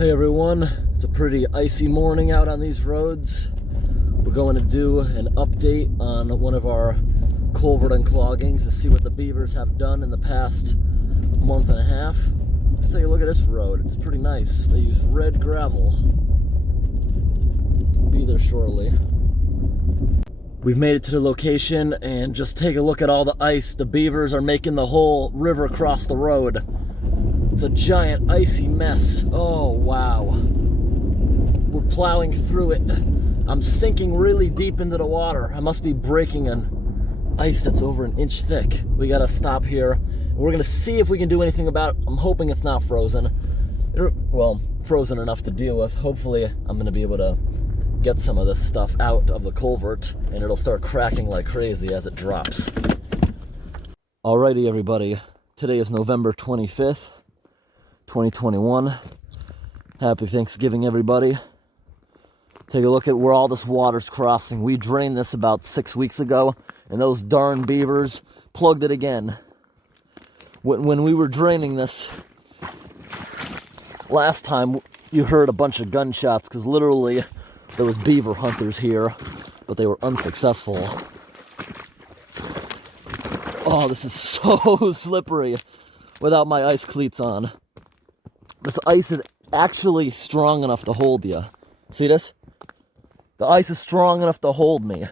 Hey everyone, it's a pretty icy morning out on these roads. We're going to do an update on one of our culvert uncloggings to see what the beavers have done in the past month and a half. Let's take a look at this road. It's pretty nice. They use red gravel. Be there shortly. We've made it to the location, and just take a look at all the ice. The beavers are making the whole river cross the road. It's a giant icy mess. Oh, wow. We're plowing through it. I'm sinking really deep into the water. I must be breaking an ice that's over an inch thick. We gotta stop here. We're gonna see if we can do anything about it. I'm hoping it's not frozen. Well, frozen enough to deal with. Hopefully, I'm gonna be able to get some of this stuff out of the culvert, and it'll start cracking like crazy as it drops. Alrighty, everybody. Today is November 25th. 2021. Happy Thanksgiving, everybody. Take a look at where all this water's crossing. We drained this about 6 weeks ago, and those darn beavers plugged it again. When we were draining this last time, you heard a bunch of gunshots, because literally there was beaver hunters here, but they were unsuccessful. Oh, this is so slippery without my ice cleats on. This ice is actually strong enough to hold you. See this? The ice is strong enough to hold me.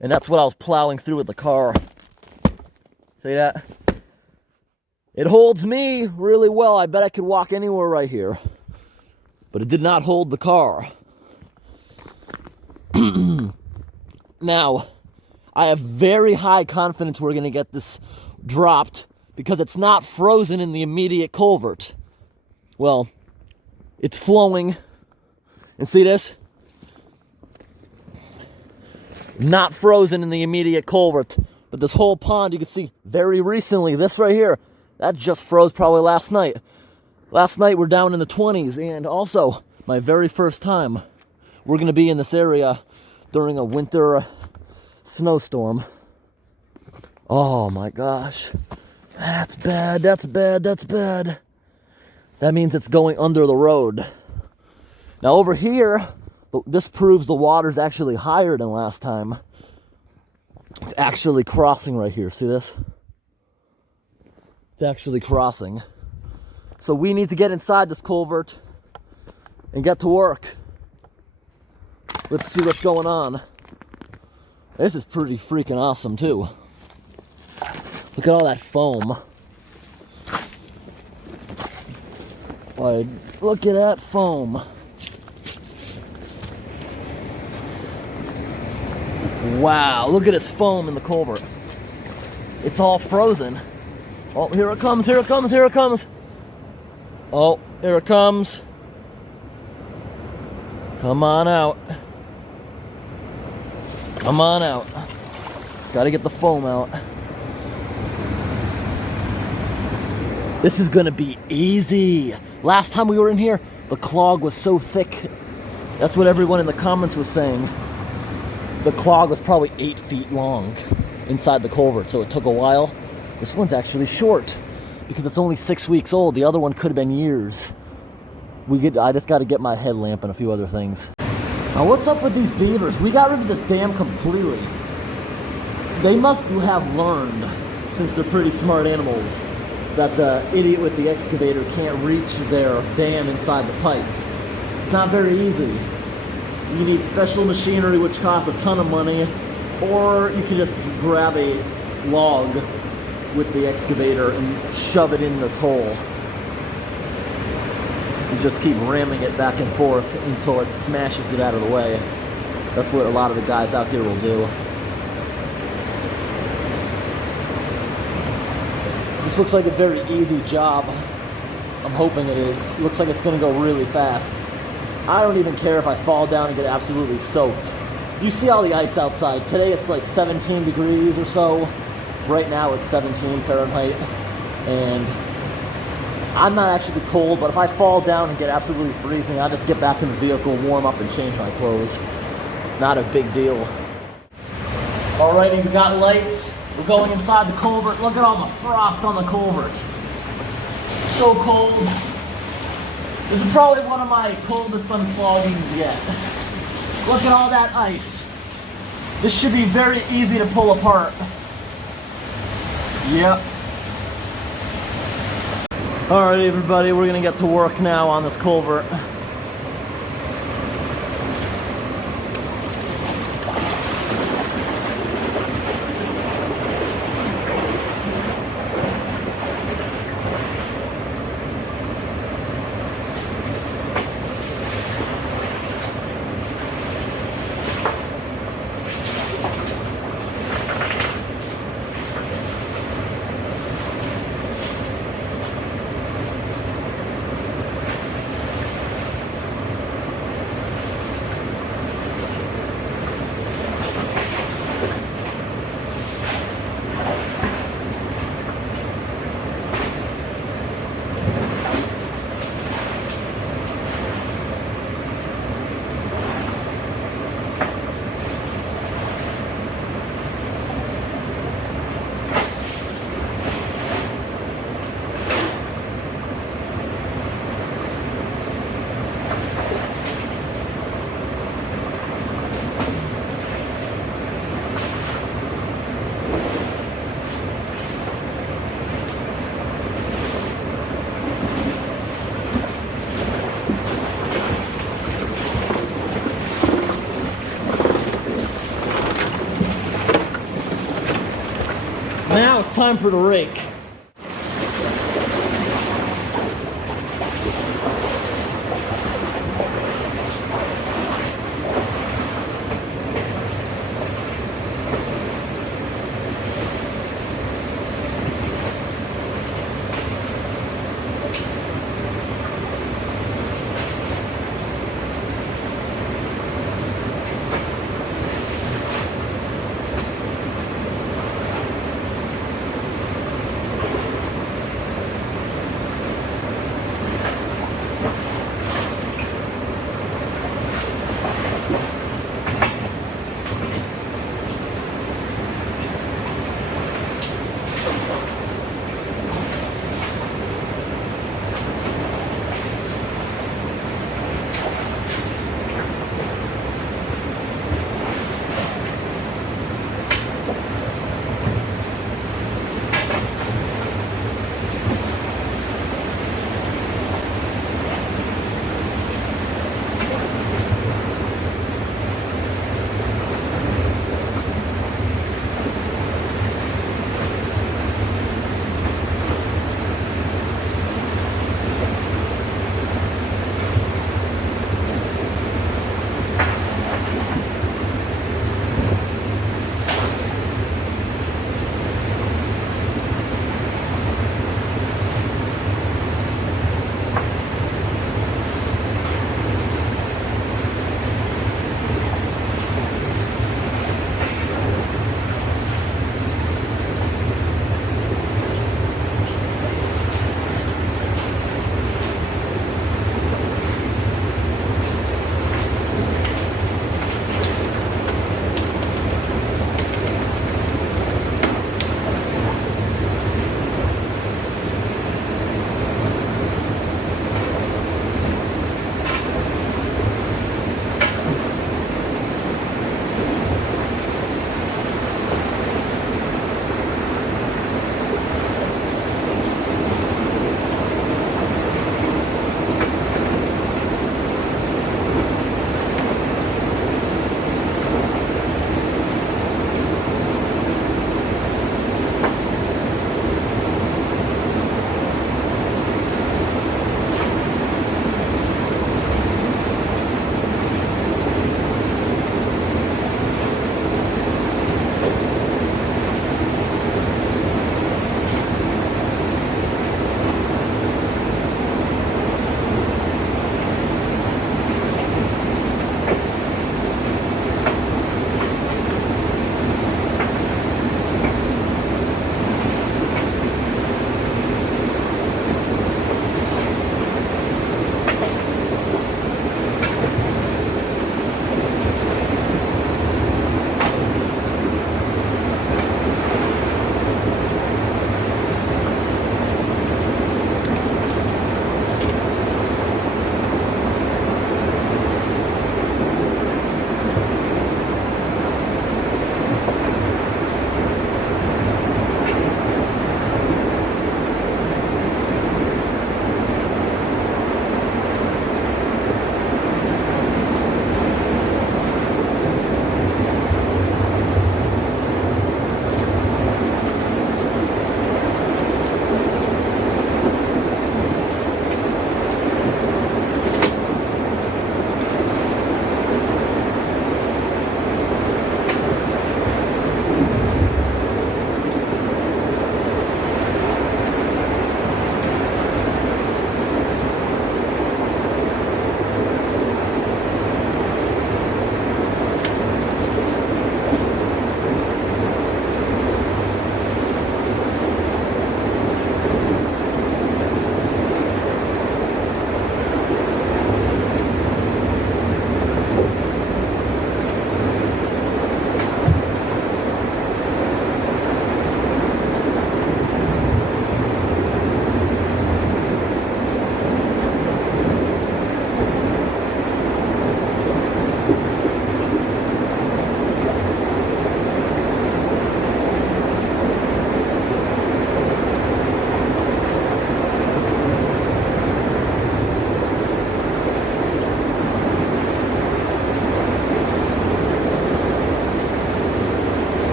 And that's what I was plowing through with the car. See that? It holds me really well. I bet I could walk anywhere right here. But it did not hold the car. Now, I have very high confidence we're going to get this dropped because it's not frozen in the immediate culvert. Well, it's flowing, and see this? Not frozen in the immediate culvert, but this whole pond, you can see very recently, this right here, that just froze probably last night. Last night we're down in the 20s, and also, my very first time, we're gonna be in this area during a winter snowstorm. Oh my gosh, that's bad, that's bad, that's bad. That means it's going under the road. Now over here, this proves the water's actually higher than last time. It's actually crossing right here. See this? It's actually crossing. So we need to get inside this culvert and get to work. Let's see what's going on. This is pretty freaking awesome too. Look at all that foam. Like, look at that foam. Wow, look at this foam in the culvert. It's all frozen. Oh, here it comes, here it comes, here it comes. Oh, here it comes. Come on out. Come on out. Gotta get the foam out. This is gonna be easy. Last time we were in here, the clog was so thick. That's what everyone in the comments was saying. The clog was probably 8 feet long inside the culvert, so it took a while. This one's actually short because it's only 6 weeks old. The other one could have been years. I just got to get my headlamp and a few other things. Now, what's up with these beavers? We got rid of this dam completely. They must have learned, since they're pretty smart animals, that the idiot with the excavator can't reach their dam inside the pipe. It's not very easy. You need special machinery which costs a ton of money, or you can just grab a log with the excavator and shove it in this hole. You just keep ramming it back and forth until it smashes it out of the way. That's what a lot of the guys out here will do. This looks like a very easy job. I'm hoping it is. Looks like it's gonna go really fast. I don't even care if I fall down and get absolutely soaked. You see all the ice outside. Today it's like 17 degrees or so. Right now it's 17 Fahrenheit. And I'm not actually cold, but if I fall down and get absolutely freezing, I'll just get back in the vehicle, warm up, and change my clothes. Not a big deal. Alrighty, we got lights. We're going inside the culvert. Look at all the frost on the culvert. So cold. This is probably one of my coldest uncloggings yet. Look at all that ice. This should be very easy to pull apart. Yep. Alright everybody, we're gonna get to work now on this culvert. Now it's time for the rake.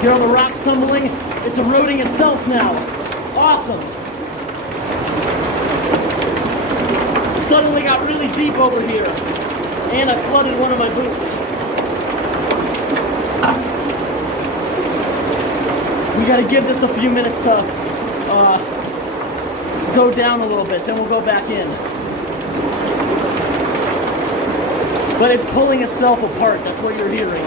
Hear all the rocks tumbling? It's eroding itself now. Awesome. Suddenly got really deep over here. And I flooded one of my boots. We gotta give this a few minutes to go down a little bit, then we'll go back in. But it's pulling itself apart, that's what you're hearing.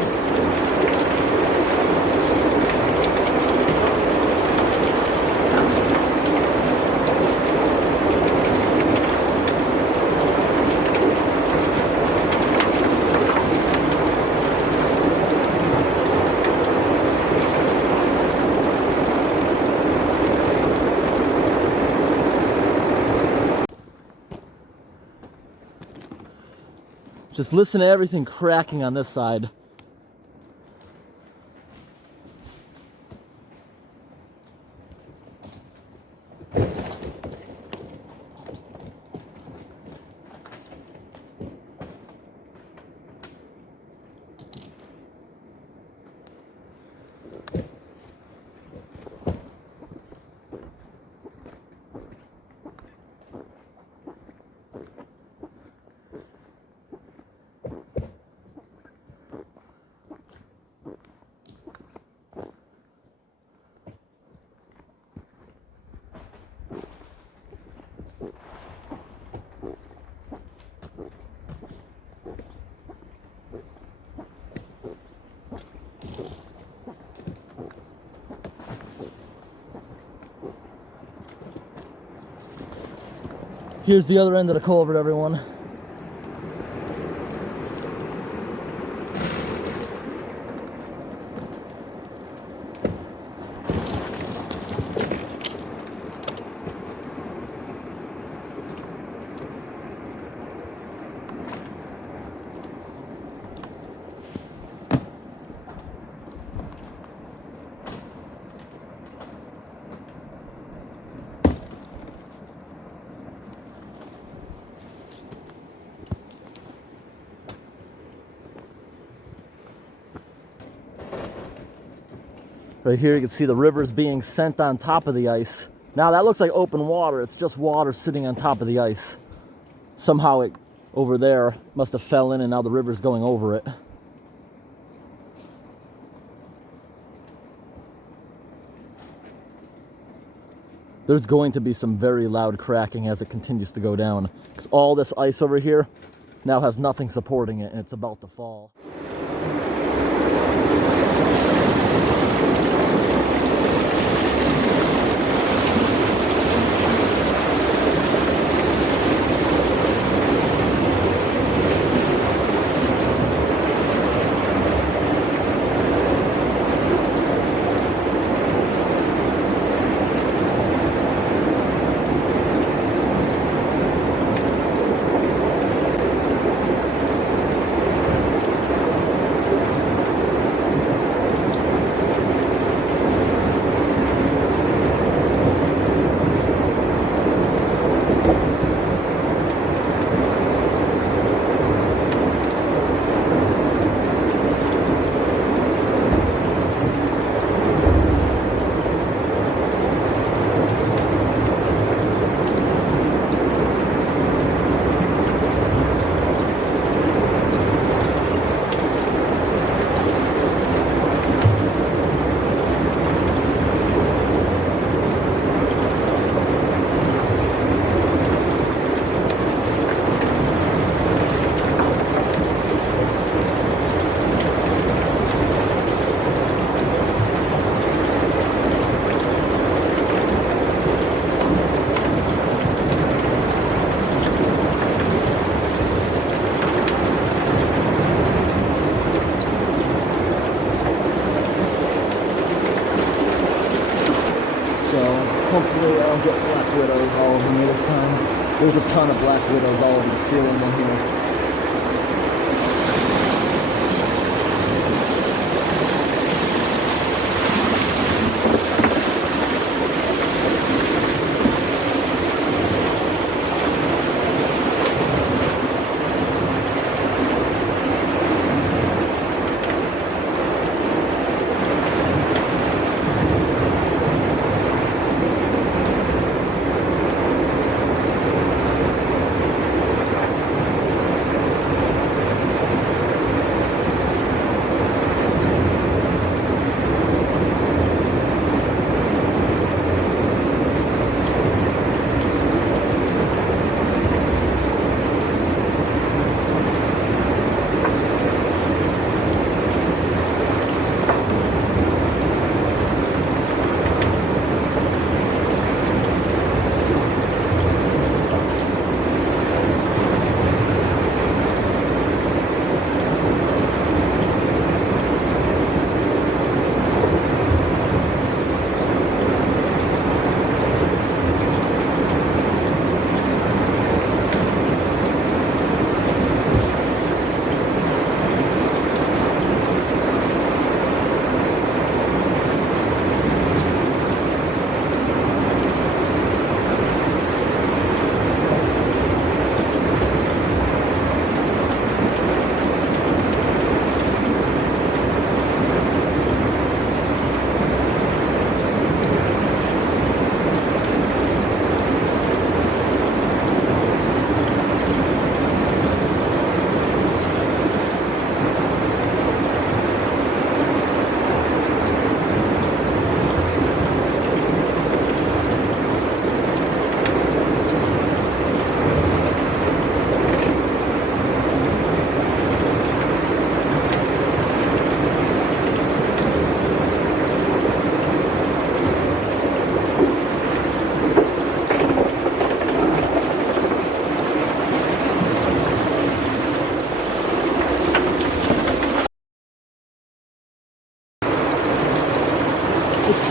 Just listen to everything cracking on this side. Here's the other end of the culvert, everyone. Right here you can see the rivers being sent on top of the ice. Now that looks like open water. It's just water sitting on top of the ice. Somehow it over there must have fell in and now the river's going over it. There's going to be some very loud cracking as it continues to go down, because all this ice over here now has nothing supporting it and it's about to fall. Hopefully I don't get black widows all over me this time. There's a ton of black widows all over the ceiling in here.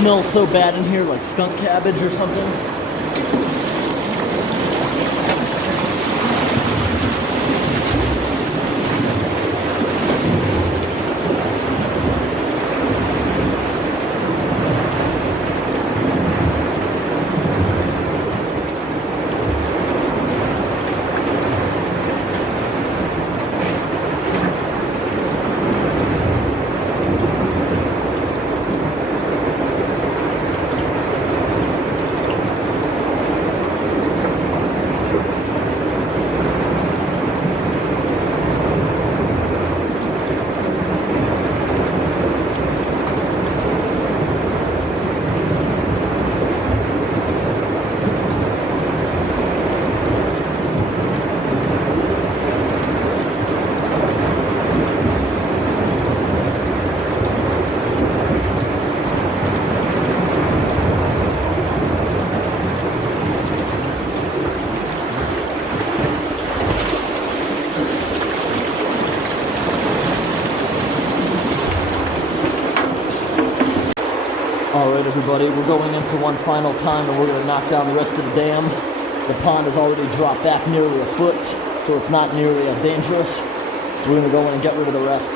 smells so bad in here, like skunk cabbage or something. Alright everybody, we're going in for one final time and we're going to knock down the rest of the dam. The pond has already dropped back nearly a foot, so it's not nearly as dangerous. We're going to go in and get rid of the rest.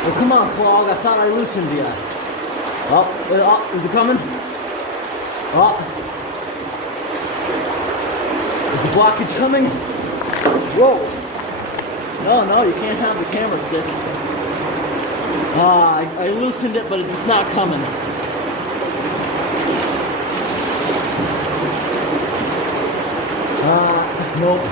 Well, come on, Clog. I thought I loosened you. Oh, is it coming? Oh. Is the blockage coming? Whoa. No, you can't have the camera stick. I loosened it, but it's not coming. Nope.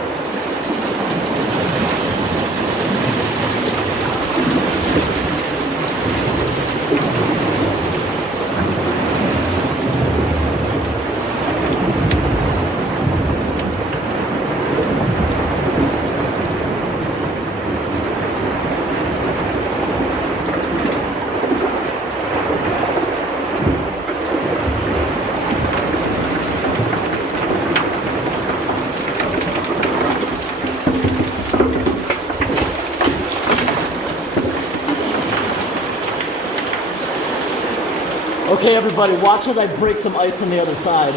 Okay, everybody, watch as I break some ice on the other side.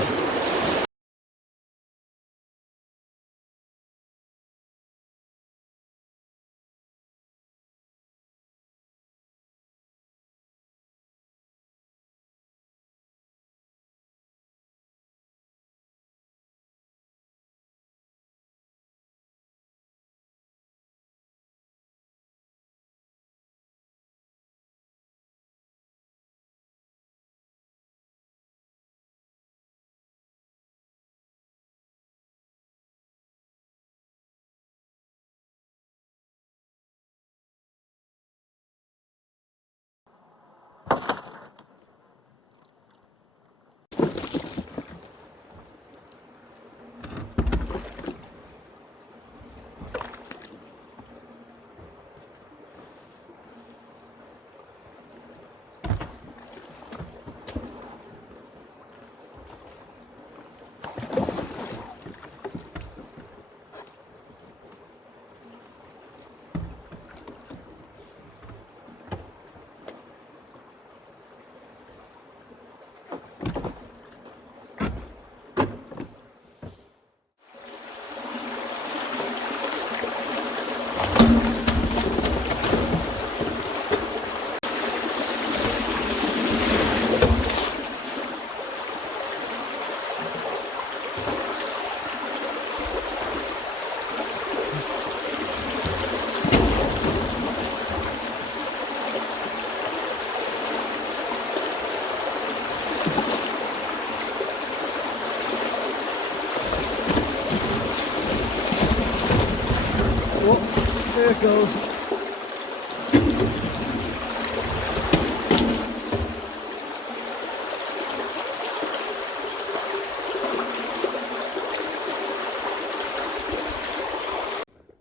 There it goes.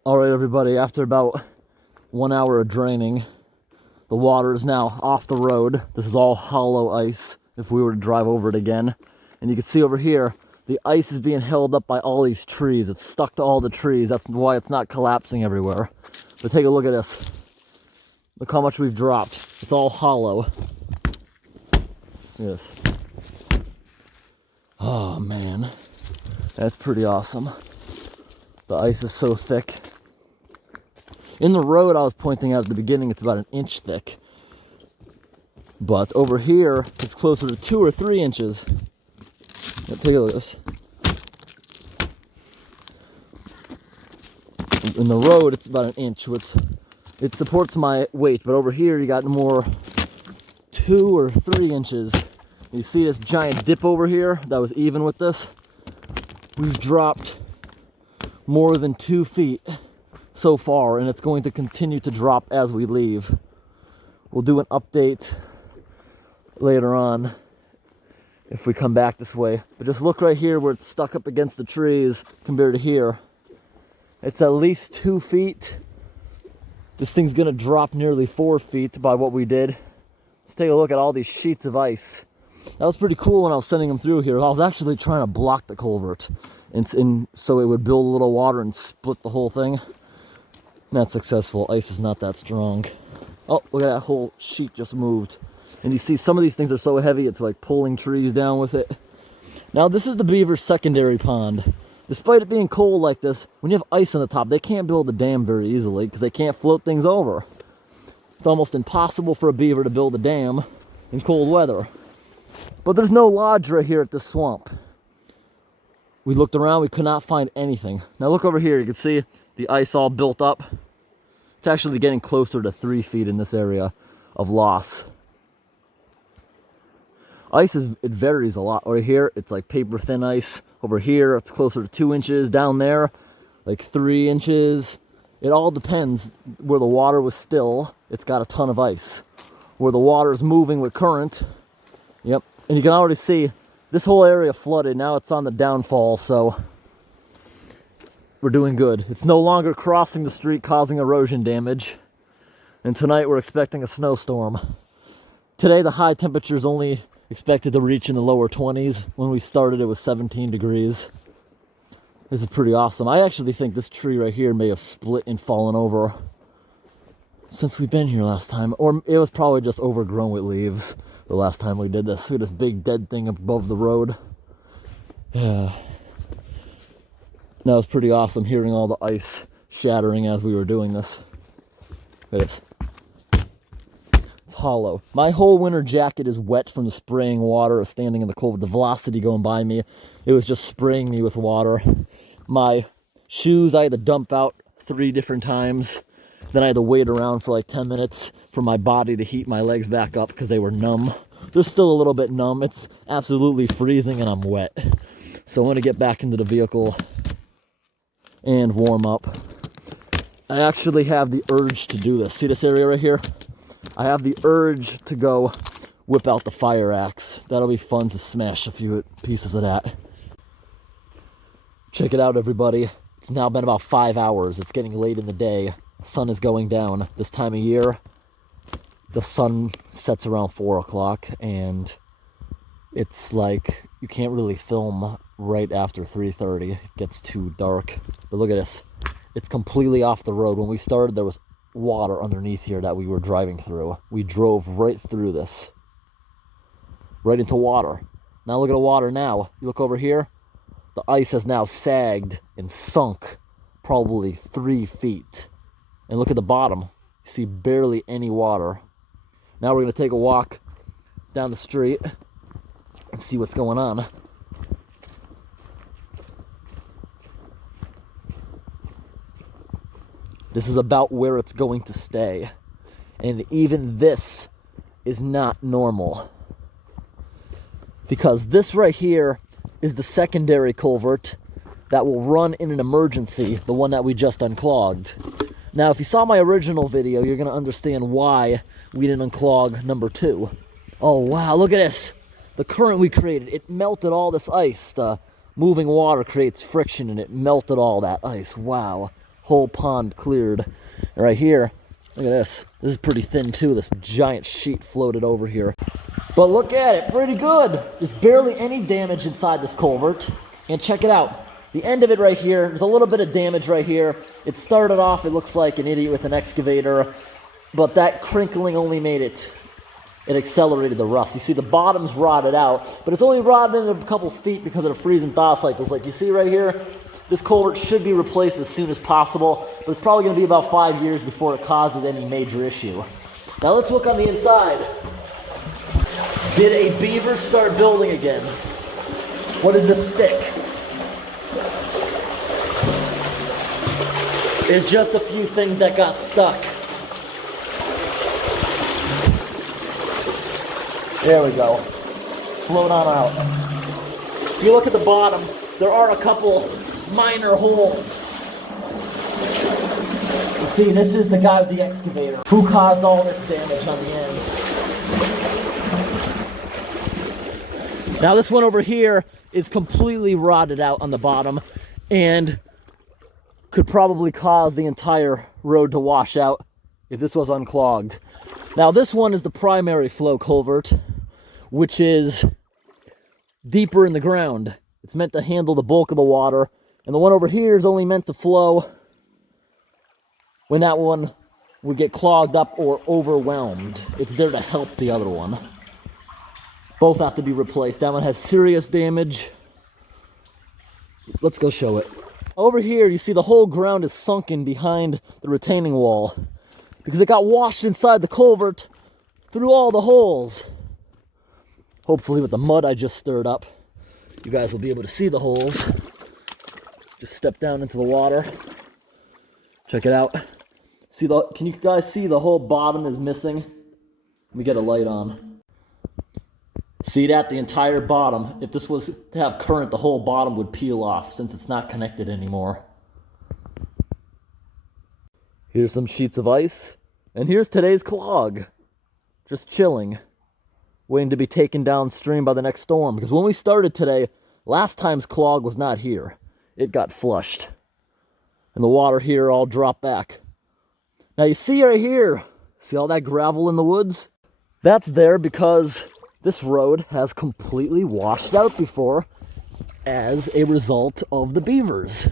All right, everybody, after about 1 hour of draining, the water is now off the road. This is all hollow ice if we were to drive over it again. And you can see over here, the ice is being held up by all these trees. It's stuck to all the trees. That's why it's not collapsing everywhere. But take a look at this. Look how much we've dropped. It's all hollow. Yes. Oh, man. That's pretty awesome. The ice is so thick. In the road I was pointing out at the beginning, it's about 1 inch thick. But over here, it's closer to 2 or 3 inches. Now, take a look at this. In the road, it's about 1 inch, which it supports my weight. But over here, you got more 2 or 3 inches. You see this giant dip over here that was even with this? We've dropped more than 2 feet so far, and it's going to continue to drop as we leave. We'll do an update later on if we come back this way. But just look right here where it's stuck up against the trees compared to here. It's at least 2 feet. This thing's gonna drop nearly 4 feet by what we did. Let's take a look at all these sheets of ice. That was pretty cool when I was sending them through here. I was actually trying to block the culvert so it would build a little water and split the whole thing. Not successful. Ice is not that strong. Oh, look at that whole sheet just moved. And you see some of these things are so heavy, it's like pulling trees down with it. Now, this is the beaver's secondary pond. Despite it being cold like this, when you have ice on the top, they can't build a dam very easily because they can't float things over. It's almost impossible for a beaver to build a dam in cold weather. But there's no lodge right here at this swamp. We looked around, we could not find anything. Now look over here, you can see the ice all built up. It's actually getting closer to 3 feet in this area of loss. Ice it varies a lot. Over here, it's like paper thin ice. Over here, it's closer to 2 inches. Down there, like 3 inches. It all depends. Where the water was still, it's got a ton of ice. Where the water is moving with current, yep. And you can already see this whole area flooded. Now it's on the downfall, so we're doing good. It's no longer crossing the street, causing erosion damage. And tonight we're expecting a snowstorm. Today the high temperature is only expected to reach in the lower 20s. When we started, it was 17 degrees. This is pretty awesome. I actually think this tree right here may have split and fallen over since we've been here last time. Or it was probably just overgrown with leaves the last time we did this. Look at this big dead thing above the road. Yeah. That was pretty awesome hearing all the ice shattering as we were doing this. Look at this. It's hollow. My whole winter jacket is wet from the spraying water of standing in the cold. The velocity going by me, it was just spraying me with water. My shoes, I had to dump out 3 different times. Then I had to wait around for like 10 minutes for my body to heat my legs back up because they were numb. They're still a little bit numb. It's absolutely freezing and I'm wet. So I'm going to get back into the vehicle and warm up. I actually have the urge to do this. See this area right here? I have the urge to go whip out the fire axe. That'll be fun to smash a few pieces of that. Check it out, everybody. It's now been about 5 hours. It's getting late in the day. The sun is going down. This time of year, the sun sets around 4 o'clock, and it's like you can't really film right after 3:30. It gets too dark. But look at this. It's completely off the road. When we started, there was water underneath here that we were driving through. We drove right through this. Right into water. Now look at the water now. You look over here. The ice has now sagged and sunk probably 3 feet. And look at the bottom. You see barely any water. Now we're going to take a walk down the street and see what's going on. This is about where it's going to stay. And even this is not normal. Because this right here is the secondary culvert that will run in an emergency, the one that we just unclogged. Now, if you saw my original video, you're going to understand why we didn't unclog number 2. Oh, wow, look at this. The current we created, it melted all this ice. The moving water creates friction, and it melted all that ice. Wow, whole pond cleared. And right here, look at this. This is pretty thin, too. This giant sheet floated over here. But look at it, pretty good. There's barely any damage inside this culvert. And check it out. The end of it right here, there's a little bit of damage right here. It started off, it looks like an idiot with an excavator, but that crinkling only made it accelerated the rust. You see the bottom's rotted out, but it's only rotted in a couple feet because of the freeze and thaw cycles. Like you see right here, this culvert should be replaced as soon as possible, but it's probably going to be about 5 years before it causes any major issue. Now let's look on the inside. Did a beaver start building again? What is this stick? There's just a few things that got stuck. There we go. Float on out. If you look at the bottom, there are a couple minor holes. You see, this is the guy with the excavator who caused all this damage on the end. Now this one over here is completely rotted out on the bottom and could probably cause the entire road to wash out if this was unclogged. Now this one is the primary flow culvert, which is deeper in the ground. It's meant to handle the bulk of the water, and the one over here is only meant to flow when that one would get clogged up or overwhelmed. It's there to help the other one. Both have to be replaced. That one has serious damage. Let's go show it. Over here, you see the whole ground is sunken behind the retaining wall because it got washed inside the culvert through all the holes. Hopefully with the mud I just stirred up, you guys will be able to see the holes. Just step down into the water. Check it out. Can you guys see the whole bottom is missing? Let me get a light on. See that? The entire bottom. If this was to have current, the whole bottom would peel off since it's not connected anymore. Here's some sheets of ice. And here's today's clog. Just chilling. Waiting to be taken downstream by the next storm. Because when we started today, last time's clog was not here. It got flushed. And the water here all dropped back. Now you see right here. See all that gravel in the woods? That's there because this road has completely washed out before as a result of the beavers.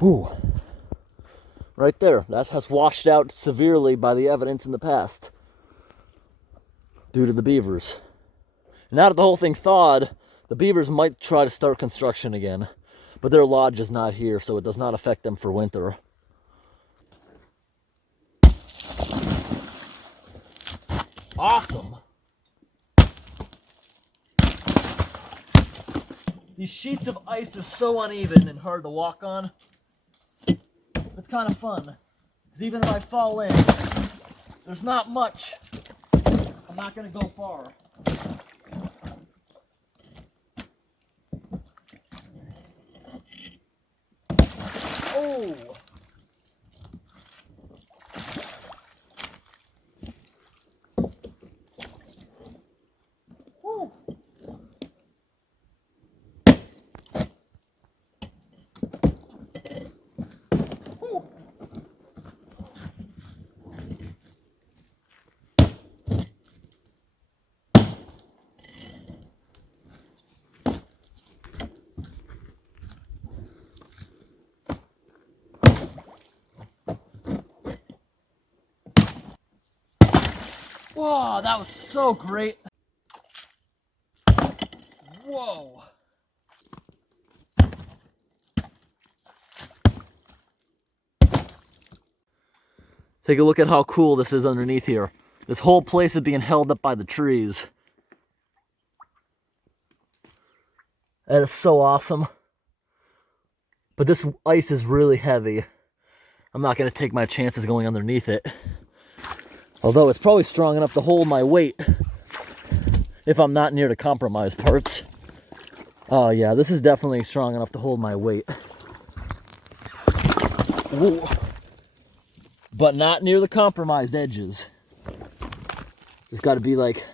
Ooh. Right there. That has washed out severely by the evidence in the past due to the beavers. And now that the whole thing thawed, the beavers might try to start construction again. But their lodge is not here, so it does not affect them for winter. Awesome. These sheets of ice are so uneven and hard to walk on. It's kind of fun. Because even if I fall in, there's not much. I'm not going to go far. Oh! Woo. Whoa, that was so great. Whoa. Take a look at how cool this is underneath here. This whole place is being held up by the trees. That is so awesome. But this ice is really heavy. I'm not going to take my chances going underneath it. Although it's probably strong enough to hold my weight if I'm not near the compromised parts. Oh yeah, this is definitely strong enough to hold my weight. Whoa. but not near the compromised edges. There's got to be like,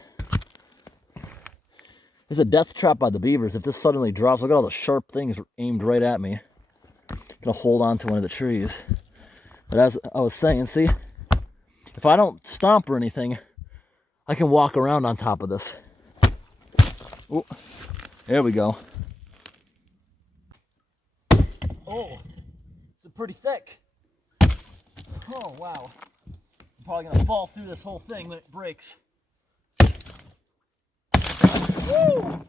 there's a death trap by the beavers. If this suddenly drops, look at all the sharp things aimed right at me. I'm gonna hold on to one of the trees. But as I was saying, see, if I don't stomp or anything, I can walk around on top of this. Oh, there we go. Oh, it's pretty thick. Oh, wow. I'm probably gonna fall through this whole thing when it breaks. Woo!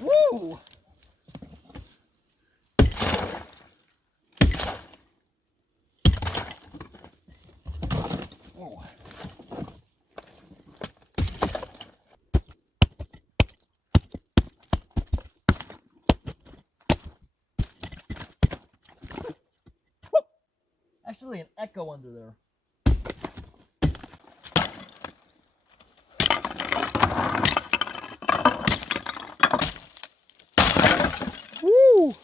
Woo! Whoa. Actually, an echo under there. Woo!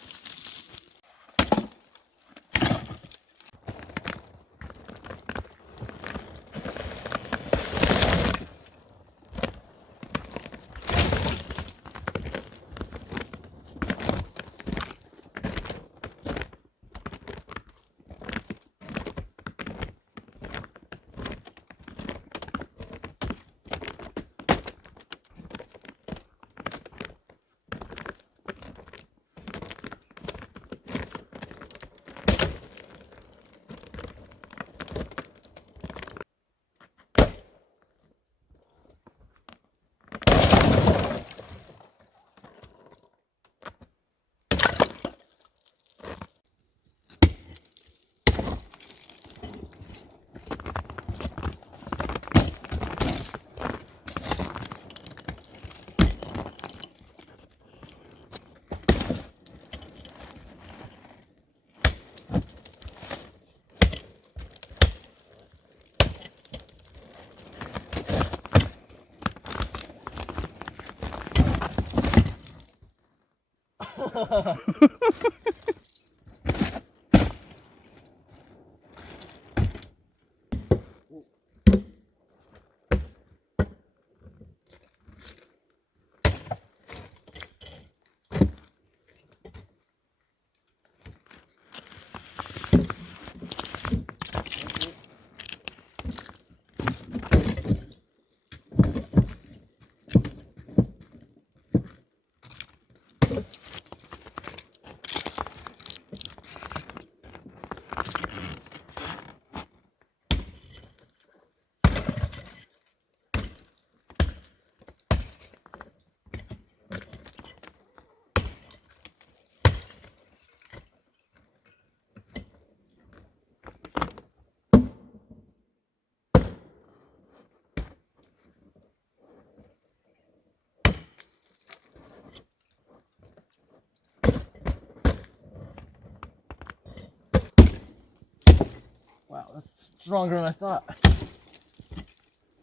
Wow, that's stronger than I thought.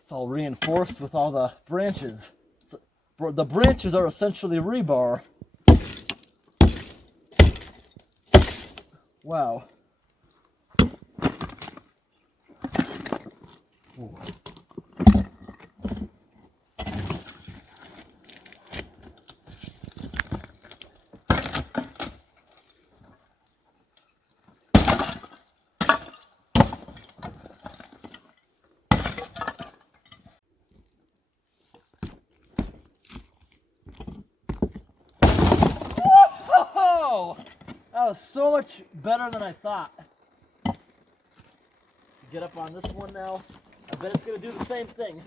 It's all reinforced with all the branches. So, the branches are essentially rebar. Wow. Ooh. Whoa! That was so much better than I thought. Get up on this one now. I bet it's gonna do the same thing.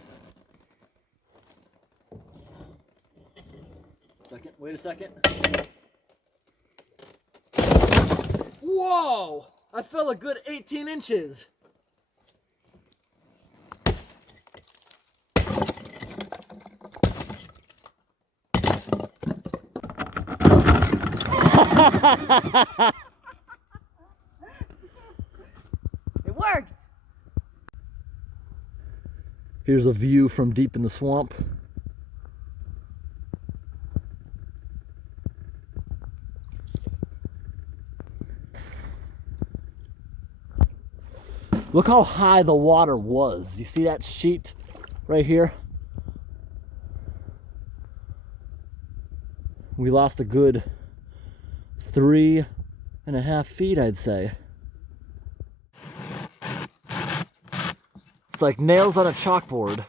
Second, wait a second. Whoa! I fell a good 18 inches. It worked! Here's a view from deep in the swamp. Look how high the water was. You see that sheet right here? We lost a good 3.5 feet, I'd say. It's like nails on a chalkboard.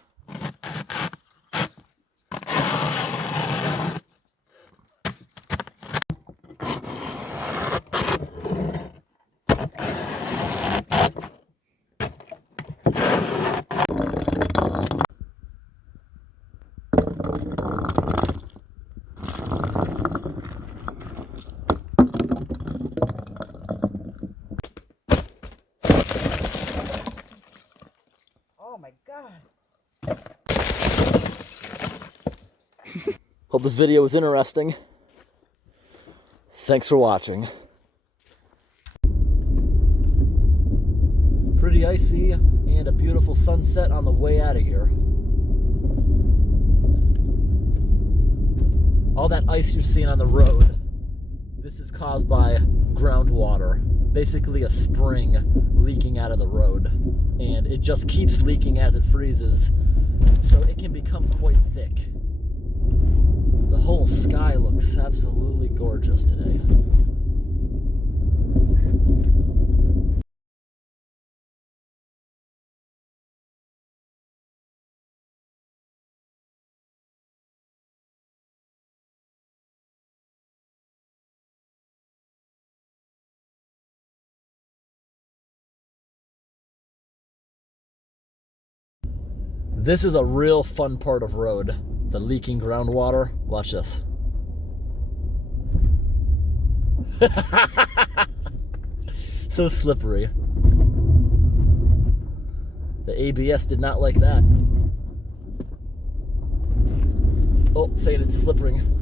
Oh my God. Hope this video was interesting. Thanks for watching. Pretty icy and a beautiful sunset on the way out of here. All that ice you're seeing on the road, this is caused by groundwater. Basically a spring leaking out of the road. And it just keeps leaking as it freezes, so it can become quite thick. The whole sky looks absolutely gorgeous today. This is a real fun part of road, the leaking groundwater. Watch this. So slippery. The ABS did not like that. Oh, saying it's slippering.